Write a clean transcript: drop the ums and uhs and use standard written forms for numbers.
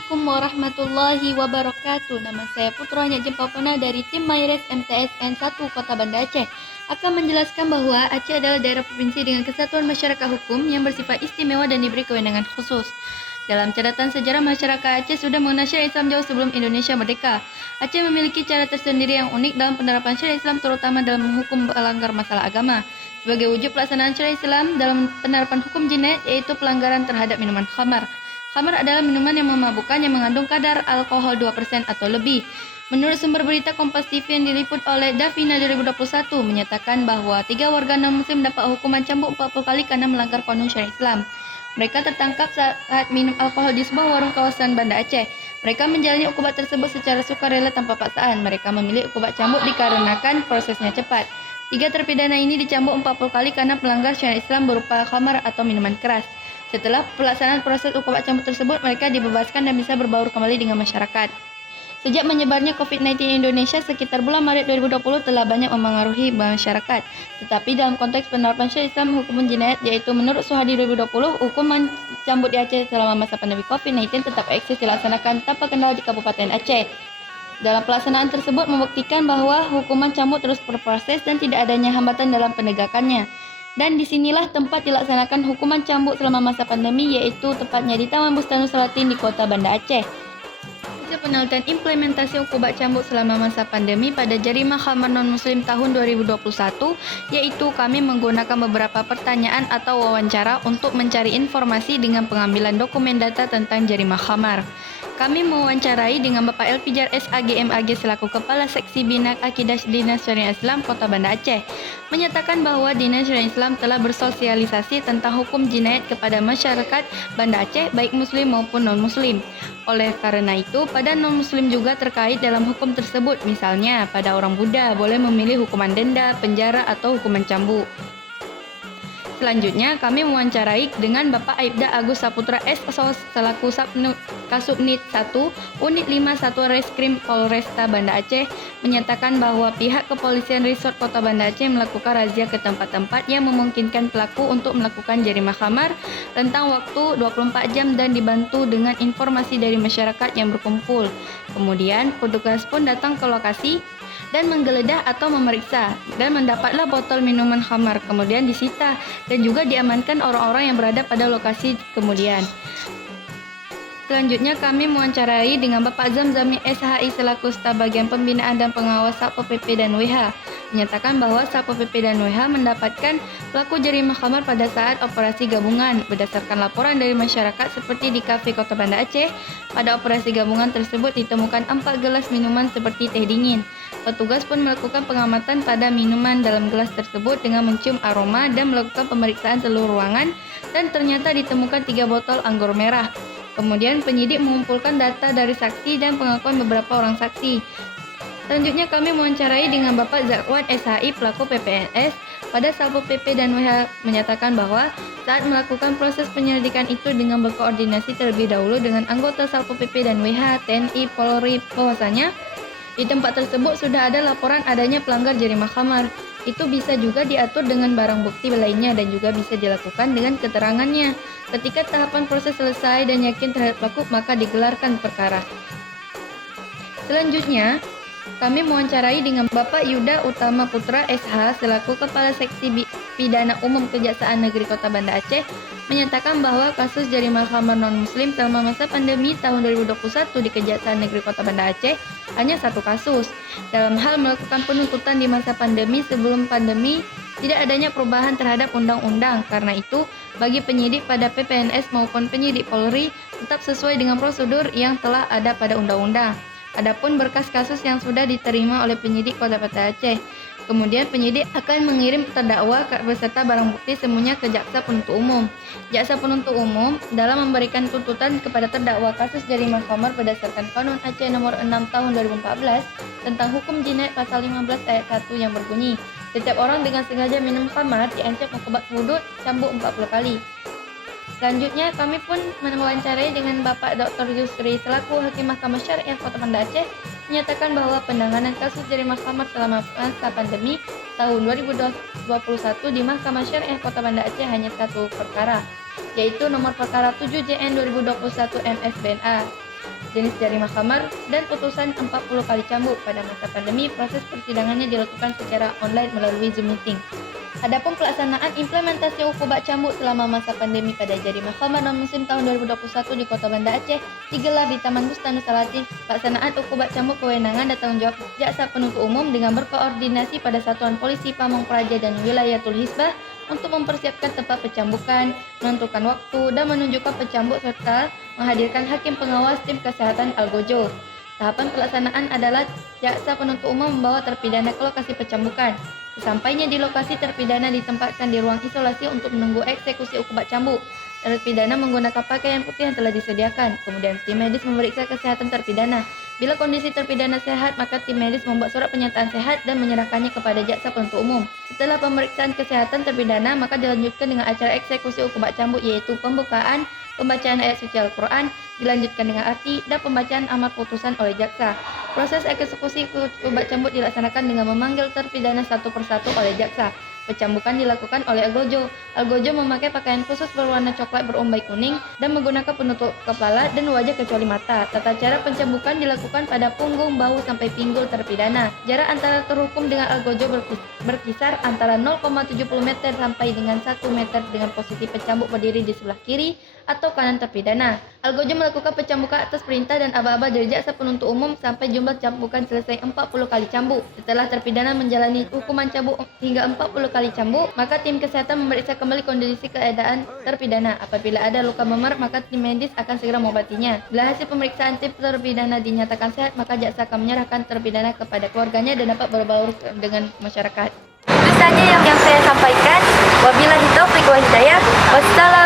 Assalamualaikum warahmatullahi wabarakatuh. Nama saya Putra Hanya Jempapena dari tim Mayres MTSN 1 Kota Banda Aceh. Akan menjelaskan bahwa Aceh adalah daerah provinsi dengan kesatuan masyarakat hukum yang bersifat istimewa dan diberi kewenangan khusus. Dalam catatan sejarah, masyarakat Aceh sudah mengenal syariat Islam jauh sebelum Indonesia merdeka. Aceh memiliki cara tersendiri yang unik dalam penerapan syariat Islam, terutama dalam menghukum pelanggar masalah agama. Sebagai wujud pelaksanaan syariat Islam dalam penerapan hukum jinayat, yaitu pelanggaran terhadap minuman khamar. Khamar adalah minuman yang memabukkan yang mengandung kadar alkohol 2% atau lebih. Menurut sumber berita Kompas TV yang diliput oleh Davina 2021 menyatakan bahwa 3 warga non-muslim dapat hukuman cambuk 40 kali karena melanggar konun syariat Islam. Mereka tertangkap saat minum alkohol di sebuah warung kawasan Banda Aceh. Mereka menjalani hukuman tersebut secara sukarela tanpa paksaan. Mereka memilih hukuman cambuk dikarenakan prosesnya cepat. 3 terpidana ini dicambuk 40 kali karena pelanggar syariat Islam berupa khamar atau minuman keras. Setelah pelaksanaan proses hukuman cambuk tersebut, mereka dibebaskan dan bisa berbaur kembali dengan masyarakat. Sejak menyebarnya COVID-19 di Indonesia sekitar bulan Maret 2020 telah banyak mempengaruhi masyarakat. Tetapi dalam konteks penerapan syariat Islam hukuman jinayat, yaitu menurut Suhadi 2020, hukuman cambuk di Aceh selama masa pandemi COVID-19 tetap eksis dilaksanakan tanpa kendala di Kabupaten Aceh. Dalam pelaksanaan tersebut membuktikan bahwa hukuman cambuk terus berproses dan tidak adanya hambatan dalam penegakannya. Dan disinilah tempat dilaksanakan hukuman cambuk selama masa pandemi, yaitu tepatnya di Taman Bustanul Salatin di Kota Banda Aceh. Penelitian implementasi hukuman cambuk selama masa pandemi pada Jarimah Khamar Non-Muslim tahun 2021, yaitu kami menggunakan beberapa pertanyaan atau wawancara untuk mencari informasi dengan pengambilan dokumen data tentang Jarimah Khamar. Kami mewawancarai dengan Bapak Elpijar SAGMAG selaku Kepala Seksi Bina Akidah Dinas Syariat Islam Kota Banda Aceh, menyatakan bahwa Dinas Syariat Islam telah bersosialisasi tentang hukum jinayat kepada masyarakat Banda Aceh baik muslim maupun non-muslim. Oleh karena itu, pada non-muslim juga terkait dalam hukum tersebut, misalnya pada orang Buddha boleh memilih hukuman denda, penjara atau hukuman cambuk. Selanjutnya, kami mewawancarai dengan Bapak Aibda Agus Saputra S.Sos selaku Kasubnit 1 Unit 5 Satuan Reskrim Polresta Banda Aceh, menyatakan bahwa pihak kepolisian resort Kota Banda Aceh melakukan razia ke tempat-tempat yang memungkinkan pelaku untuk melakukan jarimah khamar rentang waktu 24 jam dan dibantu dengan informasi dari masyarakat yang berkumpul. Kemudian, petugas pun datang ke lokasi dan menggeledah atau memeriksa, dan mendapatlah botol minuman khamar, kemudian disita dan juga diamankan orang-orang yang berada pada lokasi kemudian. Selanjutnya kami mewawancarai dengan Bapak Zamzami SHI selaku Staf Bagian Pembinaan dan Pengawas Satpol PP dan WH, menyatakan bahwa Satpol PP dan WH mendapatkan pelaku jarimah khamar pada saat operasi gabungan. Berdasarkan laporan dari masyarakat seperti di kafe Kota Banda Aceh, pada operasi gabungan tersebut ditemukan 4 gelas minuman seperti teh dingin. Petugas pun melakukan pengamatan pada minuman dalam gelas tersebut dengan mencium aroma dan melakukan pemeriksaan seluruh ruangan, dan ternyata ditemukan 3 botol anggur merah. Kemudian penyidik mengumpulkan data dari saksi dan pengakuan beberapa orang saksi. Selanjutnya kami mewawancarai dengan Bapak Zakwan SHI pelaku PPNS pada Satpol PP dan WH, menyatakan bahwa saat melakukan proses penyelidikan itu dengan berkoordinasi terlebih dahulu dengan anggota Satpol PP dan WH, TNI, Polri, bahwasanya di tempat tersebut sudah ada laporan adanya pelanggar jarimah khamar. Itu bisa juga diatur dengan barang bukti lainnya dan juga bisa dilakukan dengan keterangannya. Ketika tahapan proses selesai dan yakin terhadap pelaku, maka digelarkan perkara. Selanjutnya, kami mewawancarai dengan Bapak Yuda Utama Putra SH selaku Kepala Seksi Pidana Umum Kejaksaan Negeri Kota Banda Aceh, menyatakan bahwa kasus jarimah khamar non-muslim selama masa pandemi tahun 2021 di Kejaksaan Negeri Kota Banda Aceh hanya 1 kasus. Dalam hal melakukan penuntutan di masa pandemi sebelum pandemi, tidak adanya perubahan terhadap undang-undang. Karena itu, bagi penyidik pada PPNS maupun penyidik Polri tetap sesuai dengan prosedur yang telah ada pada undang-undang. Adapun berkas kasus yang sudah diterima oleh penyidik Kota Banda Aceh, kemudian penyidik akan mengirim terdakwa beserta barang bukti semuanya ke Jaksa Penuntut Umum. Jaksa Penuntut Umum dalam memberikan tuntutan kepada terdakwa kasus jarimah khamar berdasarkan Kanun Aceh Nomor 6 Tahun 2014 tentang hukum jinayat pasal 15 ayat 1 yang berbunyi, setiap orang dengan sengaja minum khamar diancam hukuman hudud cambuk 40 kali. Selanjutnya, kami pun mewawancarai dengan Bapak Dr. Yusri selaku Hakim Mahkamah Syariah Kota Banda Aceh, menyatakan bahwa penanganan kasus jarimah khamar selama masa pandemi tahun 2021 di Mahkamah Syariah Kota Banda Aceh hanya 1 perkara, yaitu nomor perkara 7 JN 2021 MSBNA. jenis jarima khamar, dan putusan 40 kali cambuk. Pada masa pandemi, proses persidangannya dilakukan secara online melalui Zoom meeting. Adapun pelaksanaan implementasi ukubat cambuk selama masa pandemi pada jarima khamar non musim tahun 2021 di Kota Banda Aceh digelar di Taman Bustanu Salatin. Pelaksanaan ukubat cambuk kewenangan dan tanggung jawab jaksa penuntut umum dengan berkoordinasi pada Satuan Polisi Pamong Praja dan Wilayatul Hisbah untuk mempersiapkan tempat pencambukan, menentukan waktu, dan menunjukkan pencambuk serta menghadirkan hakim pengawas tim kesehatan Algojo. Tahapan pelaksanaan adalah jaksa penuntut umum membawa terpidana ke lokasi pencambukan. Sesampainya di lokasi, terpidana ditempatkan di ruang isolasi untuk menunggu eksekusi ukubat cambuk. Terpidana menggunakan pakaian putih yang telah disediakan. Kemudian tim medis memeriksa kesehatan terpidana. Bila kondisi terpidana sehat, maka tim medis membuat surat pernyataan sehat dan menyerahkannya kepada jaksa penuntut umum. Setelah pemeriksaan kesehatan terpidana, maka dilanjutkan dengan acara eksekusi ukubat cambuk, yaitu pembukaan, pembacaan ayat suci Al-Quran, dilanjutkan dengan arti, dan pembacaan amar putusan oleh jaksa. Proses eksekusi ukubat cambuk dilaksanakan dengan memanggil terpidana satu persatu oleh jaksa. Pencambukan dilakukan oleh Algojo. Algojo memakai pakaian khusus berwarna coklat berumbai kuning dan menggunakan penutup kepala dan wajah kecuali mata. Tata cara pencambukan dilakukan pada punggung, bahu, sampai pinggul terpidana. Jarak antara terhukum dengan Algojo berkisar antara 0,70 meter sampai dengan 1 meter dengan posisi pencambuk berdiri di sebelah kiri atau kanan terpidana. Algojo melakukan pencambukan atas perintah dan aba-aba dari jaksa penuntut umum sampai jumlah cambukan selesai 40 kali cambuk. Setelah terpidana menjalani hukuman cambuk hingga 40 kali cambuk, maka tim kesehatan memeriksa kembali kondisi keadaan terpidana. Apabila ada luka memar, maka tim medis akan segera mengobatinya. Bila hasil pemeriksaan tim terpidana dinyatakan sehat, maka jaksa akan menyerahkan terpidana kepada keluarganya dan dapat berbaur dengan masyarakat. Itu saja yang saya sampaikan. Wabillahi taufiq wal hidayah. Wassalam.